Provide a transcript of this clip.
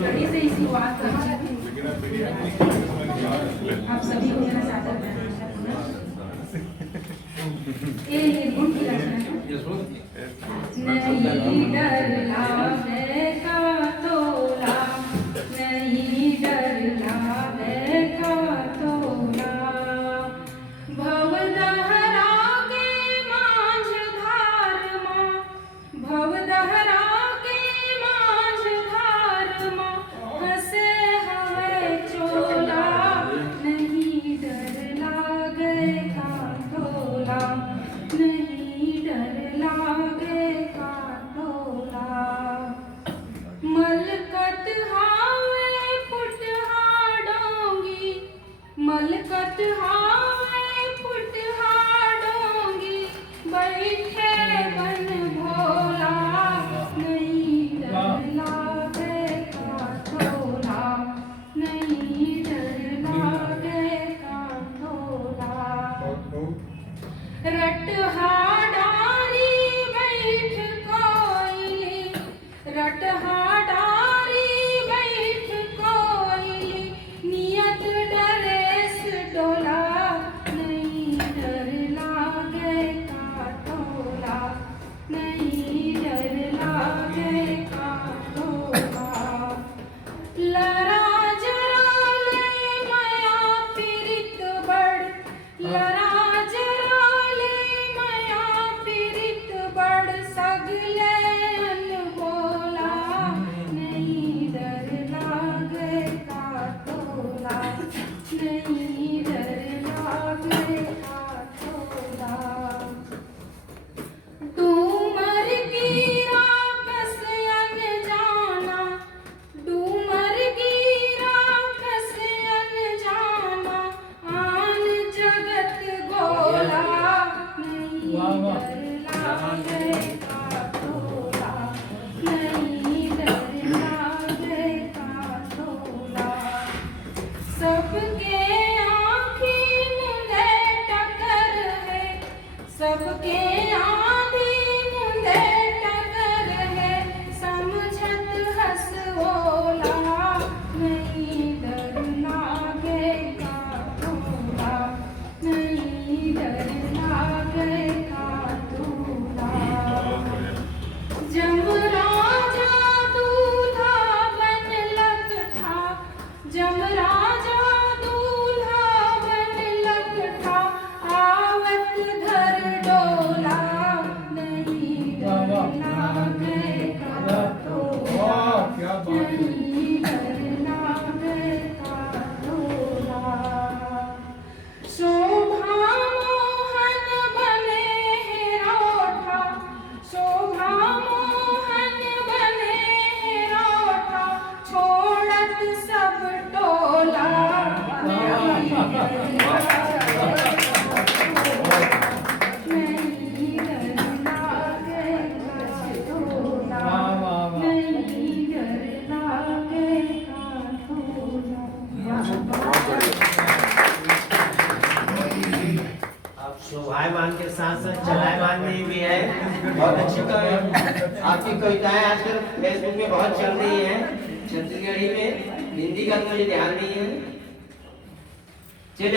बड़ी से इसी बात आप सभी को मेरा सादर ये गुण की नहीं डरना है का तोला, नहीं डरना है का तोला, भवदहरा के माझ धार मां, भवदहरा के माझ धार मां, हसे हवे चोला, नहीं डर लागे का तोला, नहीं डर लागे का तोला, मलकत हावे पुटहा डोंगी, मलकत हावे पुटहा डोंगी, बैठे बन भोला, नहीं डर लागे का तोला, नहीं डर लागे का तोला, रटहा डारी बैठ कोयली, रटहा डारी बैठ कोयली, नियत डरेस डोला, नहीं डर लागे का तोला, नहीं डर लागे का तोला, लरा जरा ले माया पीरित बड़, लरा जरा ले माया पीरित बड़, सगले अनबोला, नहीं डर लागे का तोला, नहीं डर लागे का तोला, डूमर की राकस अनजाना, डूमर की राकस अनजाना, आन जगत गोला, नहीं डर लागे का तोला, नहीं डर लागे का तोला, सबके आँखी मुंदे टकर है, सबके आँखी मुंदे टकर है, समझत हंसोला, नहीं डर लागे का तोला, नहीं डर लागे का तोला, जब राजा दूल्हा बन लग था, जब राजा दूल्हा बन लग था, आवत धर डोला, नहीं डर लागे का तोला, नहीं डर लागे का तोला, शोभा मोहन बने हेरोठा, शोभा मोहन बने हेरोठा, छोड़त सब टोला, नहीं डर लागे नहीं डर लागे का तोला, नहीं डर लागे का तोला। आप शोभायमान के साथ साथ चलायमान में भी है। बहुत अच्छी आपकी कविताएं आजकल फेसबुक में बहुत चल रही है। छत्तीसगढ़ी में, हिंदी का तो मुझे ध्यान नहीं है। चलिए